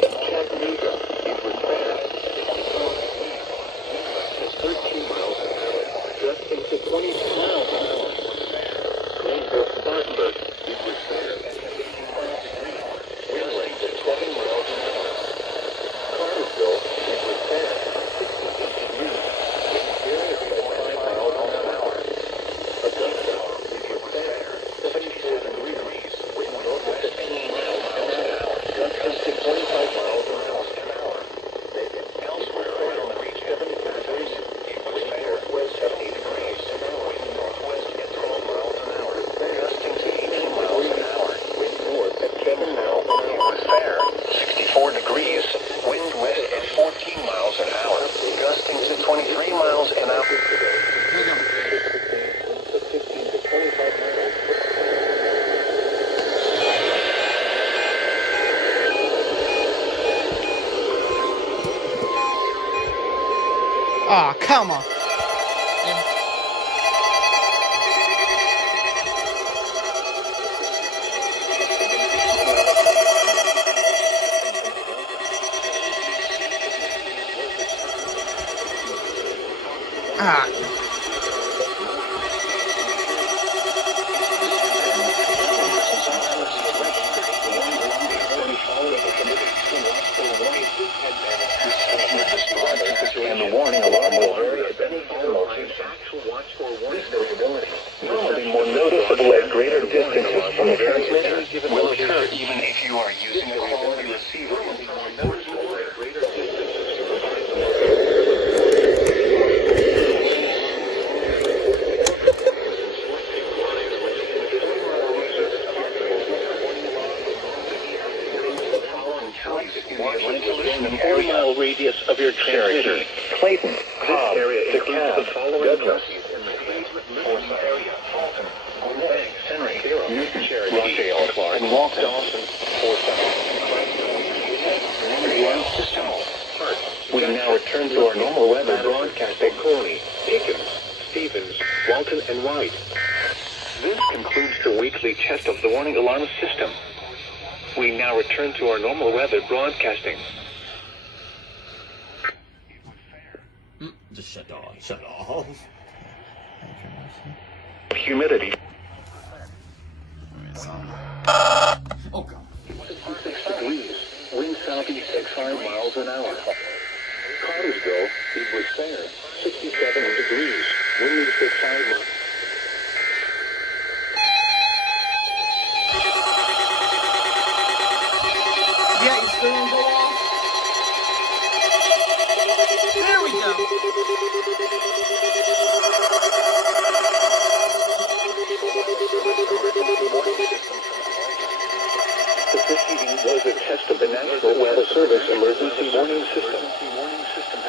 Chattanooga, eastward fair. 13 miles an hour, gusting to 22 miles an hour. Greenville, Spartanburg, eastward fair. Wind rates at 7 miles an hour. Cartersville, eastward fair. 66 degrees. Wind shear at 5 miles an hour. Augusta, eastward fair. 74 degrees. Wind north at 15 miles an hour. Gusting to 25 miles an hour. Macon, elsewhere around the region, 75 degrees. Wind northwest at 8 degrees an hour. Wind northwest at 12 miles an hour. Gusting to 18 miles an hour. Wind north at 7 miles an hour. Fair, 64 degrees. Wind west at 14 miles an hour. Gusting to 23 miles an hour. To 15 to 25 miles. Aw, come on. Ah. And the warning alarm will vary at any time. Actual watch for warning variability will be more noticeable at greater distances from the transmitter. Will occur even if you are using a quality receiver. Will be more noticeable at greater distances to provide the in the 40-mile radius of your transmitter. Clayton, Cobb, DeKalb, the following Douglas, area, Fulton, Gwinnett, Henry, Newton, Rochdale, Clark, and Walk Dawson, system. We now return to our normal weather broadcasting. Corney, Pickens, Stevens, Walton, and White. This concludes the weekly test of the warning alarm system. We now return to our normal weather broadcasting. Just shut off. Shut off. Humidity. Oh God. 66 degrees. Wind southeast at 5 miles an hour. Cartersville, eastward fair. 67 degrees. Wind east at 5 miles. Yeah, you still gonna go off? There we go. The proceeding was a test of the National Weather Service emergency warning system.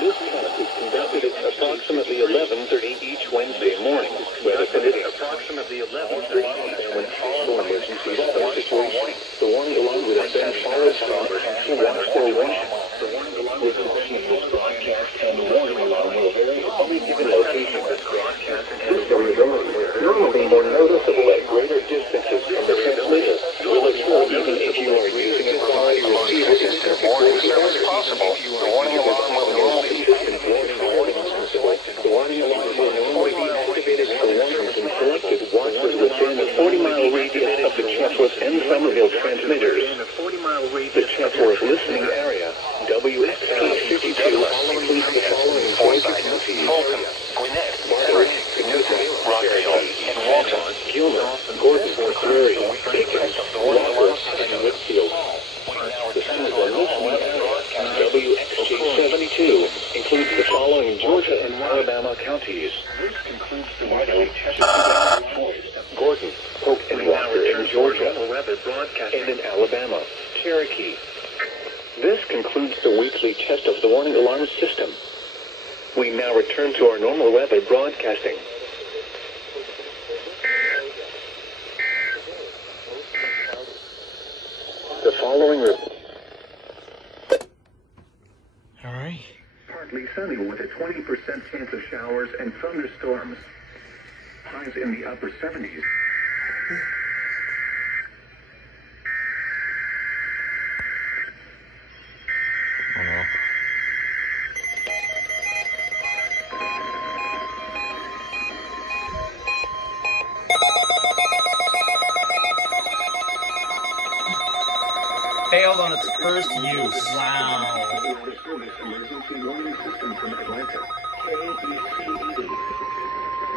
This test is conducted at approximately 11:30 each Wednesday morning. Weather permitting. Approximately 11:30 when possible emergencies or situations. The warning alarm will have been followed by actual watch for warning. The warning alarm will contain this broadcast and the warning alarm will vary at any given location. This broadcast and the variability will be more noticeable at greater distances from the transmitter. Will occur even if you are using a quality receiver system warning service possible. The warning alarm will normally be activated for warnings and selected. The warning alarm will normally be activated for warnings and selected watches within the 40-mile radius of the Chatsworth and Somerville transmitters. The Chatsworth listening area, WXP 52, includes the following Georgia counties: Fulton, Gwinnett, Henry, Newton, Rochdale, and Walton, Gilmer, Gordon, Prairie, Pickens, Wadsworth, and Whitfield. The Somerville listening area, WXP 72, includes the following Georgia and Alabama counties. This concludes the weather test of Gordon, Polk, and Walker in Georgia, and in Alabama, Cherokee. This concludes the weekly test of the warning alarm system. We now return to our normal weather broadcasting. The following All right. partly sunny with a 20% chance of showers and thunderstorms. Highs in the upper 70s. failed on its first use. Wow. Weather Service Emergency Warning System from Atlanta, KECE.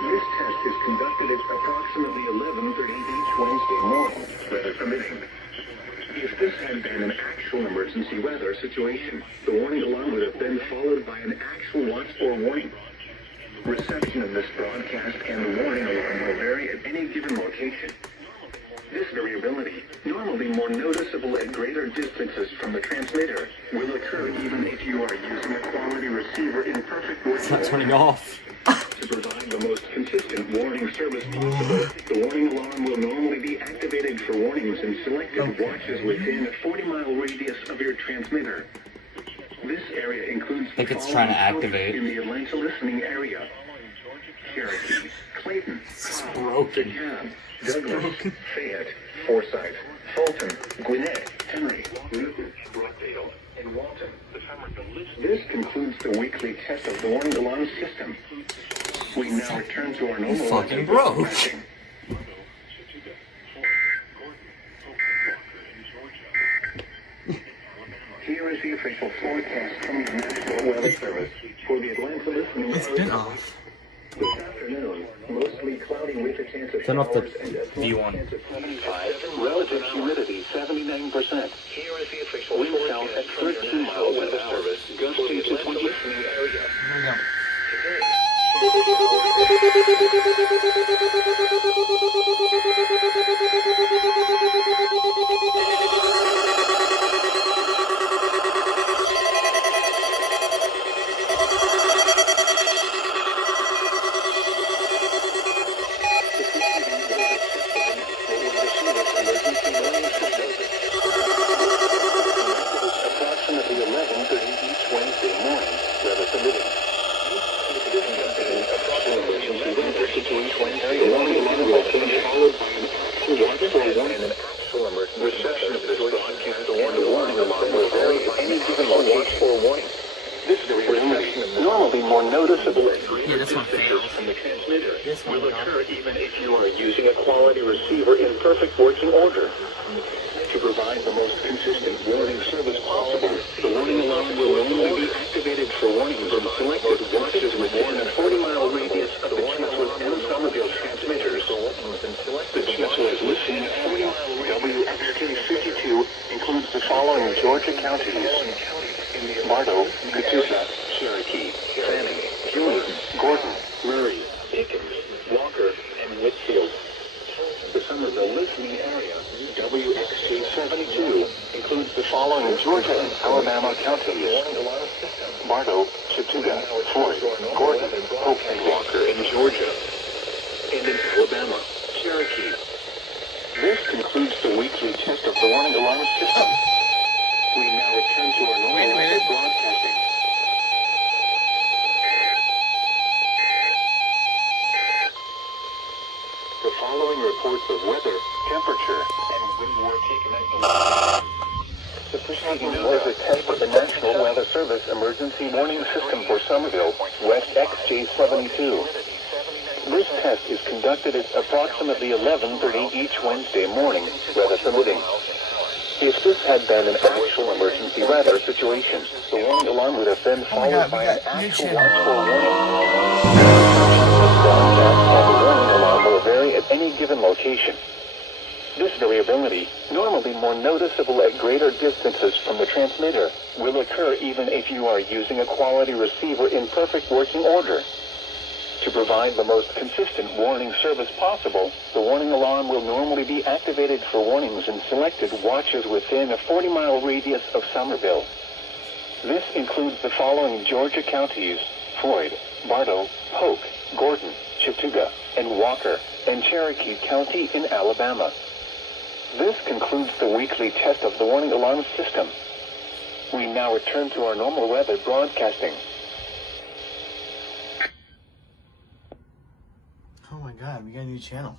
This test is conducted at approximately 11:30 each Wednesday morning, weather permitting. If this had been an actual emergency weather situation, the warning alarm would have been followed by an actual watch or warning. Reception of this broadcast and the warning alarm will vary at any given location. This variability, normally more noticeable at greater distances from the transmitter, will occur even if you are using a quality receiver in perfect working It's not turning order. off. To provide the most consistent warning service possible, the warning alarm will normally be activated for warnings in selected watches within a 40-mile radius of your transmitter. This area includes I think the it's trying to following counties activate. in the Atlanta listening area: Cherokee, Clayton, It's broken. DeKalb, Douglas, Fayette, Forsyth, Fulton, Gwinnett, Henry, Newton, Brookdale, and Walton. This concludes the weekly test of the warning alarm system. We now return to our normal fucking broke. broadcasting. Here is the official forecast from the National Weather Service for the Atlanta listening It's area. been off. This afternoon, mostly cloudy with a chance of Turn off the showers and a V1. chance of 75, relative humidity 79%. Here is the official wind south at 13 miles an hour, gusting to 20 listening area. Here we go. Approximately 11:30 each Wednesday morning, weather permitting. Emergency weather situation area warning alarm will be followed by an actual emergency reception of this broadcast. The warning alarm will vary at any given location or warning. This reception normally more noticeable at Yeah, this one failed. from the transmitter This one will went off. occur even if you are using a quality receiver in perfect working order. To provide the most consistent warning service possible, the warning alarm will normally be activated for warnings in selected watches within a 40-mile radius of the Chancellor's and Somerville transmitters. The Chancellor's listening 40-mile WXK52 includes the following Georgia counties: Bartow, Catoosa, Cherokee, Fanning, Ewing, Gordon, Murray, Pickens, Walker, and Whitfield. The Somerville listening area, WXK72, includes the following Georgia and Alabama counties: Bartow, Chattooga, Floyd, Gordon, Polk, and Walker in Georgia. And in Alabama, Cherokee. This concludes the weekly test of the warning alarm system. We now return to our normal Wait a minute. broadcasting. The following reports of weather, temperature, and wind were taken at the proceeding was a test of the National Weather Service Emergency Warning System for Somerville, West XJ72. This test is conducted at approximately 11:30 each Wednesday morning, weather permitting. If this had been an actual emergency weather situation, the warning alarm would have been followed God, we by an got new actual channel. watch or warning. Broadcast and the warning alarm will vary at any given location. This variability, normally more noticeable at greater distances from the transmitter, will occur even if you are using a quality receiver in perfect working order. To provide the most consistent warning service possible, the warning alarm will normally be activated for warnings in selected watches within a 40-mile radius of Somerville. This includes the following Georgia counties: Floyd, Bartow, Polk, Gordon, Chattooga, and Walker, and Cherokee County in Alabama. This concludes the weekly test of the warning alarm system. We now return to our normal weather broadcasting. Oh my God, we got a new channel.